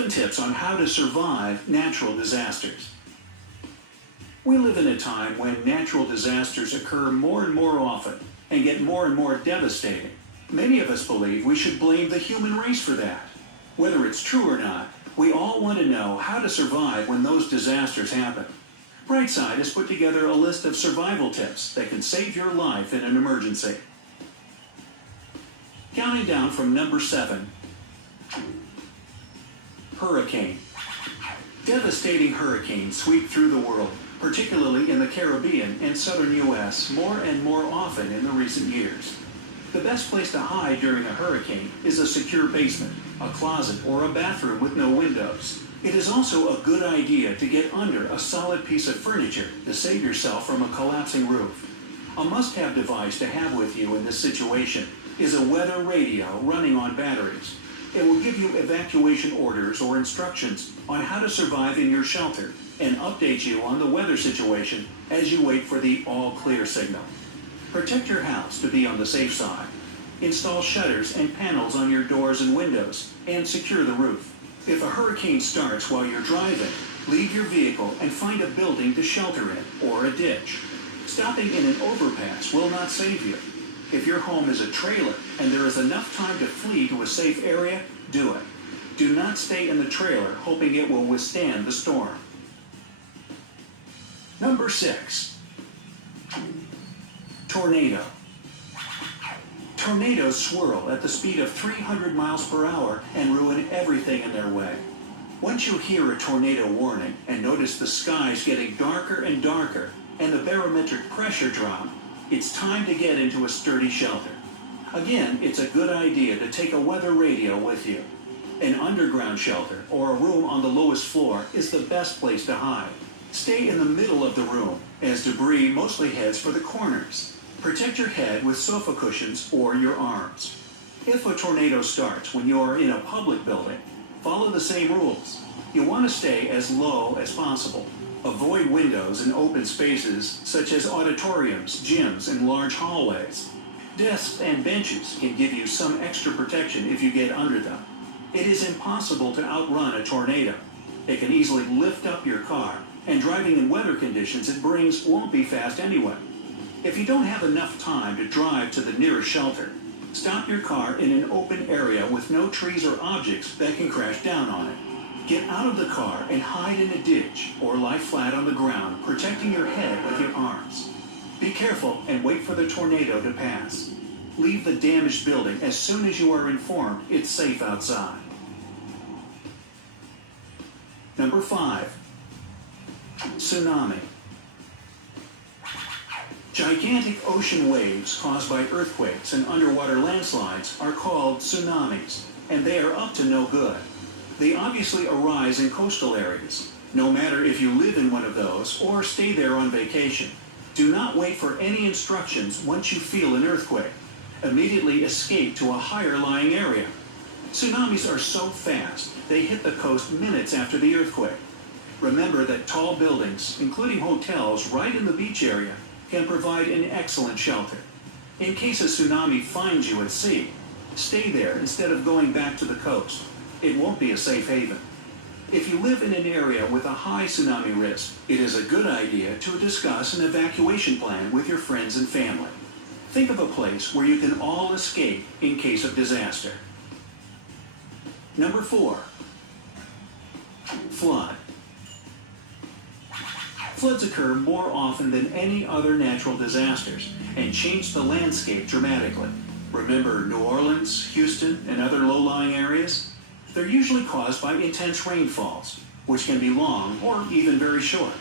7 tips on how to survive natural disasters. We live in a time when natural disasters occur more and more often and get more and more devastating. Many of us believe we should blame the human race for that. Whether it's true or not, we all want to know how to survive when those disasters happen. Brightside has put together a list of survival tips that can save your life in an emergency. Counting down from number 7. Hurricane. Devastating hurricanes sweep through the world, particularly in the Caribbean and southern U.S., more and more often in the recent years. The best place to hide during a hurricane is a secure basement, a closet, or a bathroom with no windows. It is also a good idea to get under a solid piece of furniture to save yourself from a collapsing roof. A must-have device to have with you in this situation is a weather radio running on batteries. It will give you evacuation orders or instructions on how to survive in your shelter and update you on the weather situation as you wait for the all-clear signal. Protect your house to be on the safe side. Install shutters and panels on your doors and windows and secure the roof. If a hurricane starts while you're driving, leave your vehicle and find a building to shelter in or a ditch. Stopping in an overpass will not save you. If your home is a trailer and there is enough time to flee to a safe area, do it. Do not stay in the trailer hoping it will withstand the storm. Number 6. Tornado. Tornadoes swirl at the speed of 300 miles per hour and ruin everything in their way. Once you hear a tornado warning and notice the skies getting darker and darker and the barometric pressure drop, it's time to get into a sturdy shelter. Again, it's a good idea to take a weather radio with you. An underground shelter or a room on the lowest floor is the best place to hide. Stay in the middle of the room, as debris mostly heads for the corners. Protect your head with sofa cushions or your arms. If a tornado starts when you are in a public building, follow the same rules. You want to stay as low as possible. Avoid windows in open spaces such as auditoriums, gyms, and large hallways. Desks and benches can give you some extra protection if you get under them. It is impossible to outrun a tornado. It can easily lift up your car, and driving in weather conditions it brings won't be fast anyway. If you don't have enough time to drive to the nearest shelter, stop your car in an open area with no trees or objects that can crash down on it. Get out of the car and hide in a ditch or lie flat on the ground, protecting your head with your arms. Be careful and wait for the tornado to pass. Leave the damaged building as soon as you are informed it's safe outside. Number 5. Tsunami. Gigantic ocean waves caused by earthquakes and underwater landslides are called tsunamis, and they are up to no good. They obviously arise in coastal areas, no matter if you live in one of those or stay there on vacation. Do not wait for any instructions once you feel an earthquake. Immediately escape to a higher lying area. Tsunamis are so fast, they hit the coast minutes after the earthquake. Remember that tall buildings, including hotels right in the beach area, can provide an excellent shelter. In case a tsunami finds you at sea, stay there instead of going back to the coast. It won't be a safe haven. If you live in an area with a high tsunami risk, it is a good idea to discuss an evacuation plan with your friends and family. Think of a place where you can all escape in case of disaster. Number 4. Flood. Floods occur more often than any other natural disasters and change the landscape dramatically. Remember New Orleans, Houston, and other low-lying areas? They're usually caused by intense rainfalls, which can be long or even very short.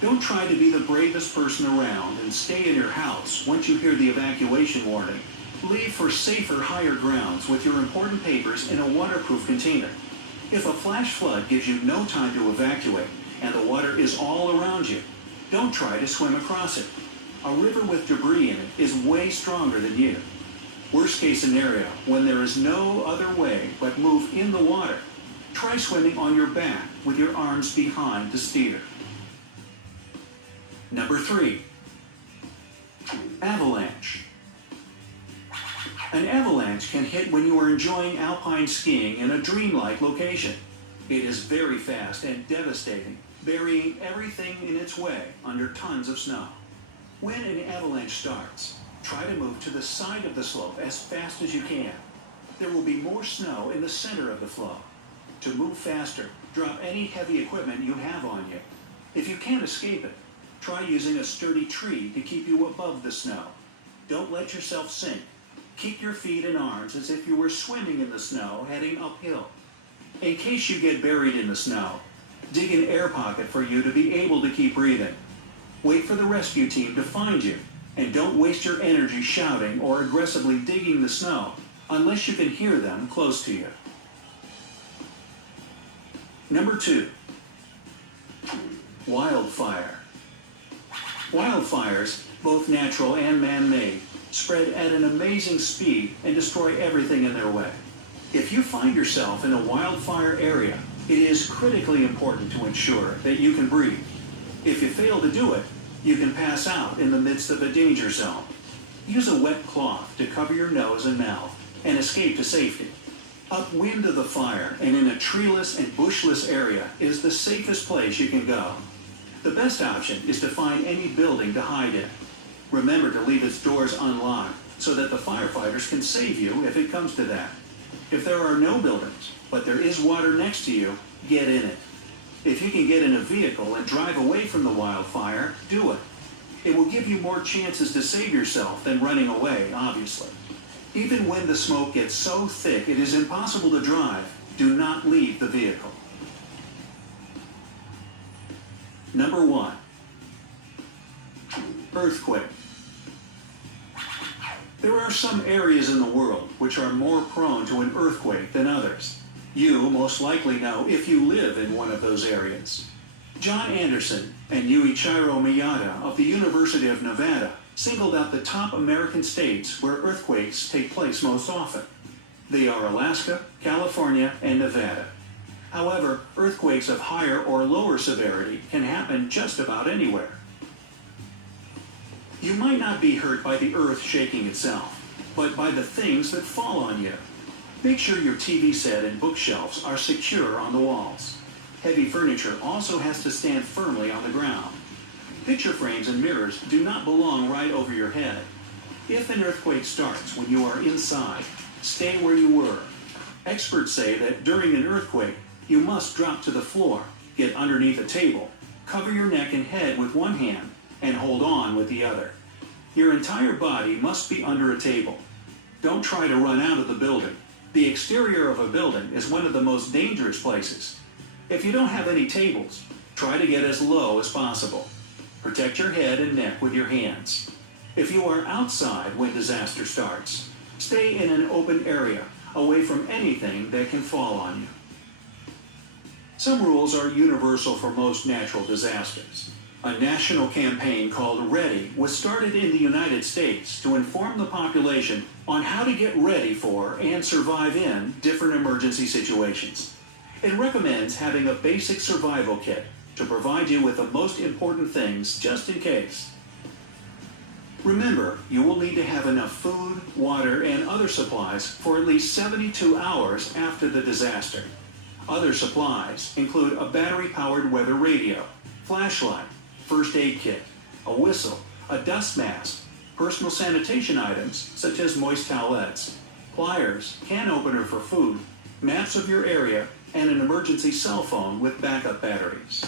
Don't try to be the bravest person around and stay in your house once you hear the evacuation warning. Leave for safer, higher grounds with your important papers in a waterproof container. If a flash flood gives you no time to evacuate and the water is all around you, don't try to swim across it. A river with debris in it is way stronger than you. Worst case scenario, when there is no other way but move in the water, try swimming on your back with your arms behind the steer. Number 3. Avalanche. An avalanche can hit when you are enjoying alpine skiing in a dreamlike location. It is very fast and devastating, burying everything in its way under tons of snow. When an avalanche starts, try to move to the side of the slope as fast as you can. There will be more snow in the center of the flow. To move faster, drop any heavy equipment you have on you. If you can't escape it, try using a sturdy tree to keep you above the snow. Don't let yourself sink. Keep your feet and arms as if you were swimming in the snow heading uphill. In case you get buried in the snow, dig an air pocket for you to be able to keep breathing. Wait for the rescue team to find you, and don't waste your energy shouting or aggressively digging the snow unless you can hear them close to you. Number 2. Wildfire. Wildfires, both natural and man-made, spread at an amazing speed and destroy everything in their way. If you find yourself in a wildfire area, it is critically important to ensure that you can breathe. If you fail to do it, you can pass out in the midst of a danger zone. Use a wet cloth to cover your nose and mouth and escape to safety. Upwind of the fire and in a treeless and bushless area is the safest place you can go. The best option is to find any building to hide in. Remember to leave its doors unlocked so that the firefighters can save you if it comes to that. If there are no buildings, but there is water next to you, get in it. If you can get in a vehicle and drive away from the wildfire, do it. It will give you more chances to save yourself than running away, obviously. Even when the smoke gets so thick it is impossible to drive, do not leave the vehicle. Number 1. Earthquake. There are some areas in the world which are more prone to an earthquake than others. You most likely know if you live in one of those areas. John Anderson and Yuichiro Miyata of the University of Nevada singled out the top American states where earthquakes take place most often. They are Alaska, California, and Nevada. However, earthquakes of higher or lower severity can happen just about anywhere. You might not be hurt by the earth shaking itself, but by the things that fall on you. Make sure your TV set and bookshelves are secure on the walls. Heavy furniture also has to stand firmly on the ground. Picture frames and mirrors do not belong right over your head. If an earthquake starts when you are inside, stay where you were. Experts say that during an earthquake, you must drop to the floor, get underneath a table, cover your neck and head with one hand, and hold on with the other. Your entire body must be under a table. Don't try to run out of the building. The exterior of a building is one of the most dangerous places. If you don't have any tables, try to get as low as possible. Protect your head and neck with your hands. If you are outside when disaster starts, stay in an open area, away from anything that can fall on you. Some rules are universal for most natural disasters. A national campaign called READY was started in the United States to inform the population on how to get ready for and survive in different emergency situations. It recommends having a basic survival kit to provide you with the most important things just in case. Remember, you will need to have enough food, water, and other supplies for at least 72 hours after the disaster. Other supplies include a battery-powered weather radio, flashlight, first aid kit, a whistle, a dust mask, personal sanitation items such as moist towelettes, pliers, can opener for food, maps of your area, and an emergency cell phone with backup batteries.